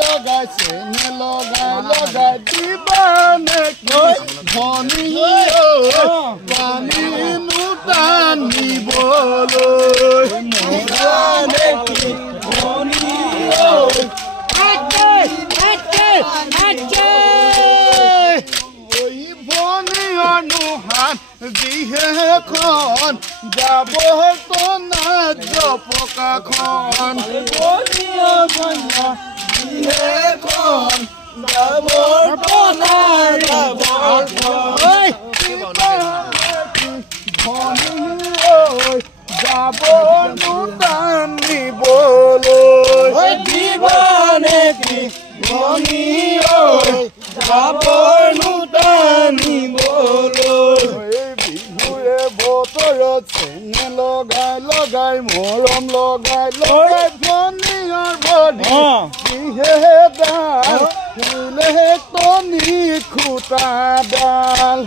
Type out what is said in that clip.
লগাই চেনে লগাই দিবানে ধনী পানী টানিবলৈ যিহেখন যাব পকাখন যিহেখন যাব যাব টানিবলৈ দিবানে কি ধনী যাব টানিবলৈ বতৰত চেনে লগাই মৰম লগাই ধনীৰ বলি যিহে ডাল ফুলে টনি খুটা ডাল